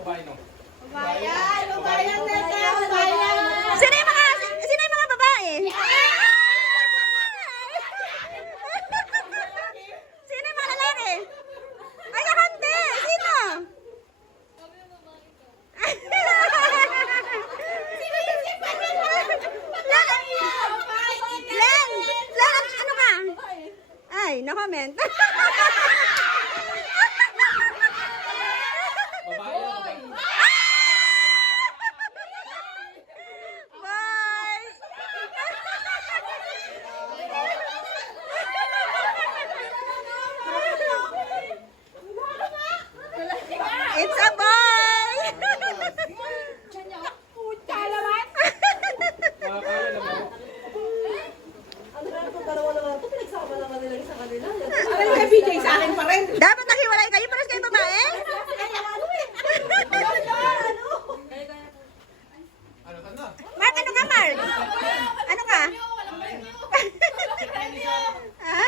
babae, no? Bayan, bayan natin, bayan. Sino yung mga babae? Sino yung mga lalaki? Ay, ako hindi. Sino? Len, ano ka? Ay, no comment. Babae, babae. Bye! It's a boy! Puta naman. Makakaya naman. Alam mo, BJ sa akin pa rin. Dapat nakiwalay kayo, pares kayo babae? Ano ka na? Mark, ano ka, Mark? Ano ka? Ha?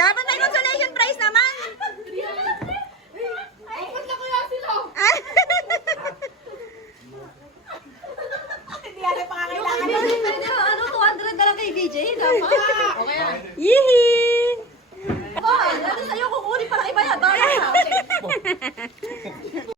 Dapat may consolation prize naman. Ay, ba't na kaya sila? Hindi yan ang pangangailangan. Ano, 200 na lang kay BJ? Dapat. Okay yan. Yee! Oh, dati sa'yo kukunin pa lang iba yan.